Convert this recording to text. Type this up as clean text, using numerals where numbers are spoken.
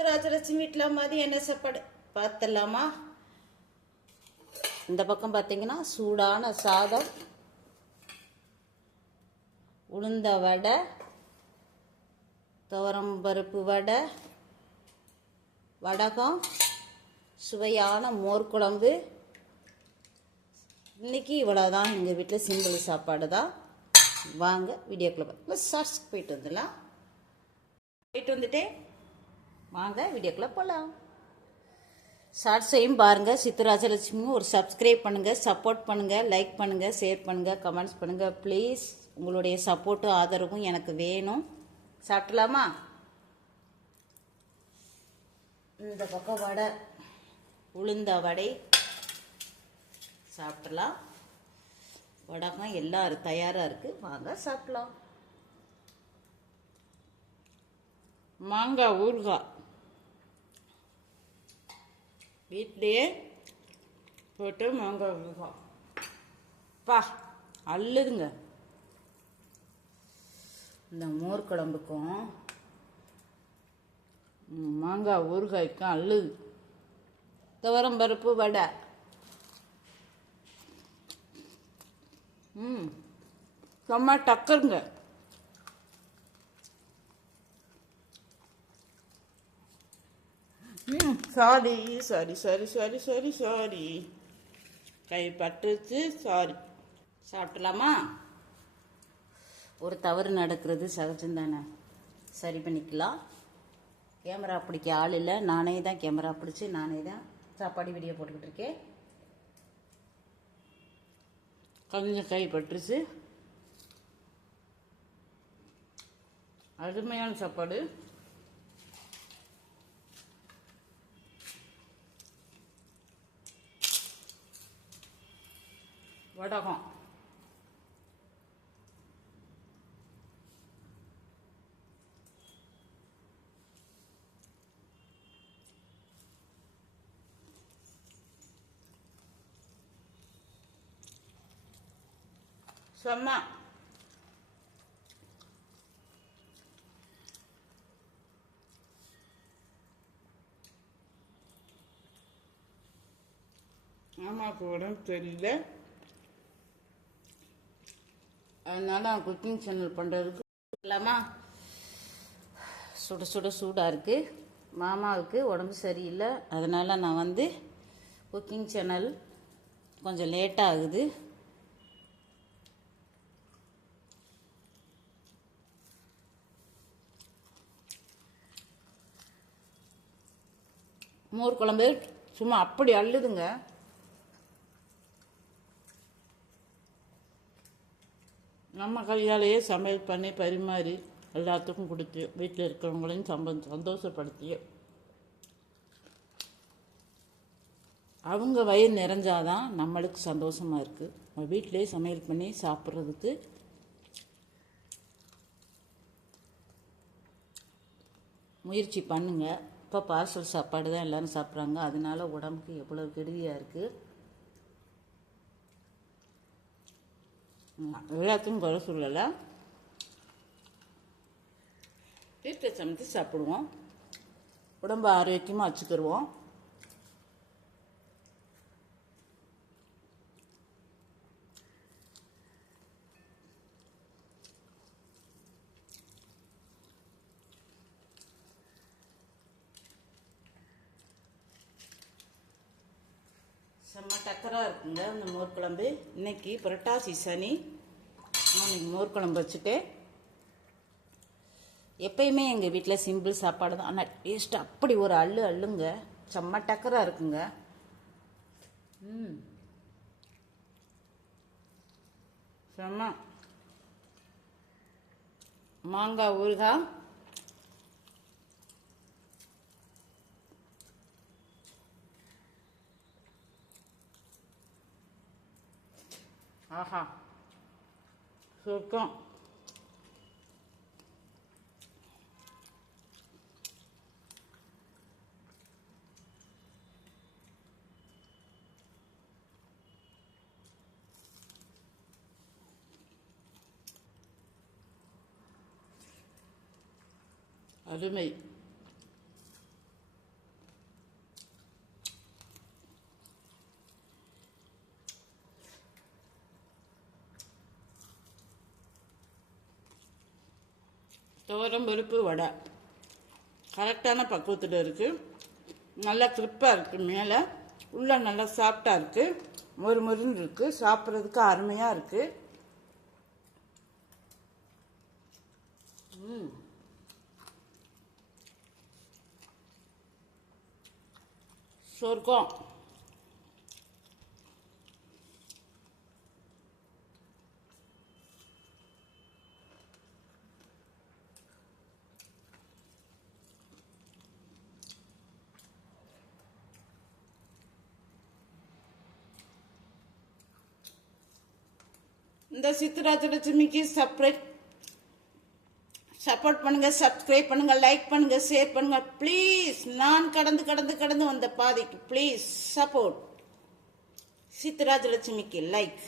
சித்தராஜலட்சுமி வீட்டில் மதியம் என்ன சாப்பாடு பார்த்துடலாமா? இந்த பக்கம் பார்த்தீங்கன்னா சூடான சாதம், உளுந்த வடை, துவரம் பருப்பு வடை, வடகம், சுவையான மோர் குழம்பு. இன்றைக்கி இவ்வளோதான் எங்கள் வீட்டில் சிம்பிள் சாப்பாடு தான். வாங்க வீடியோக்குள்ளே பார்த்து ஷார்ட்ஸ்க்கு போயிட்டு வந்துடலாம். போயிட்டு வந்துட்டே வாங்க வீடியோக்குள்ளே போகலாம். ஷார்ட்ஸையும் பாருங்கள். சித்தராஜலட்சுமியும் ஒரு சப்ஸ்கிரைப் பண்ணுங்கள், சப்போர்ட் பண்ணுங்கள், லைக் பண்ணுங்கள், ஷேர் பண்ணுங்கள், கமெண்ட்ஸ் பண்ணுங்கள். ப்ளீஸ் உங்களுடைய சப்போர்ட்டும் ஆதரவும் எனக்கு வேணும். சாப்பிடலாமா? இந்த பக்கம் வடை, உளுந்த வடை சாப்பிடலாம். வடகம் எல்லாம் தயாராக இருக்குது. வாங்க சாப்பிடலாம். மாங்காய் ஊறுகாய் வீட்டிலையே போட்டு மாங்காய் ஊறுகாய் பா அல்லுதுங்க. இந்த மோர் குழம்புக்கும் மாங்காய் ஊறுகாய்க்கும் அல்லுது. துவரம் பருப்பு வடை செம்ம டக்கருங்க. Sorry sorry sorry sorry sorry sorry கை பட்டுச்சு, சாரி. சாப்பிடலாமா? ஒரு தவறு நடக்கிறது சகஜம்தானே, சரி பண்ணிக்கலாம். கேமரா பிடிக்க ஆள் இல்லை, நானே தான் கேமரா பிடிச்சி நானே தான் சாப்பாடு வீடியோ போட்டுக்கிட்டு இருக்கேன். கொஞ்சம் கை பட்டுருச்சு. அருமையான சாப்பாடு. வடகம் செம்ம. அம்மாவுக்கு உடம்பு தெரியல, அதனால நான் குக்கிங் சேனல் பண்ணுறதுக்கு இல்லாமா. சுட சுட சூடாக இருக்குது. மாமாவுக்கு உடம்பு சரியில்லை, அதனால் நான் வந்து குக்கிங் சேனல் கொஞ்சம் லேட்டாக ஆகுது. மோர் குழம்பு சும்மா அப்படி அள்ளுதுங்க. நம்ம கையாலேயே சமையல் பண்ணி பரிமாறி எல்லாத்துக்கும் கொடுத்து வீட்டில் இருக்கிறவங்களையும் சந்தோஷப்படுத்தி அவங்க வயிறு நிறைஞ்சாதான் நம்மளுக்கு சந்தோஷமாக இருக்குது. நம்ம வீட்டிலே சமையல் பண்ணி சாப்பிட்றதுக்கு முயற்சி பண்ணுங்க. இப்போ பார்சல் சாப்பாடு தான் எல்லோரும் சாப்பிட்றாங்க, அதனால உடம்புக்கு எவ்வளோ கெடுதியாக இருக்குது. எல்லாத்தையும் குறை சொல்லலை. வீட்டில் சமைத்து சாப்பிடுவோம், உடம்பு ஆரோக்கியமாக வச்சுக்கிடுவோம். செம்ம டக்கராக இருக்குங்க இந்த மோர் குழம்பு. இன்னைக்கு புரட்டாசி சனி, இன்னைக்கு மோர் குழம்பு வச்சுட்டு. எப்பயுமே எங்கள் வீட்டில் சிம்பிள் சாப்பாடு தான், ஆனால் டேஸ்ட் அப்படி ஒரு அள்ளுங்க. செம்ம டக்கராக இருக்குங்க. செம்ம. மாங்காய் ஊறுகாய், ஆஹா சுருக்கம். அருமை. துவரம் பருப்பு வடை கரெக்டான பக்குவத்தில் இருக்குது. நல்லா கிரிப்பாக இருக்குது. மேலே உள்ள நல்லா சாஃப்டாக இருக்குது. மொறு மொறுன்னு இருக்குது. சாப்பிட்றதுக்கு அருமையாக இருக்குது. சொர்க்கம். இந்த சித்ராஜலட்சுமிக்கு சப்போர்ட் பண்ணுங்க, சப்ஸ்கிரைப் பண்ணுங்க, லைக் பண்ணுங்க, ஷேர் பண்ணுங்க ப்ளீஸ். நான் கடந்து வந்த பாதைக்கு ப்ளீஸ் சப்போர்ட். சித்ராஜலட்சுமிக்கு லைக்.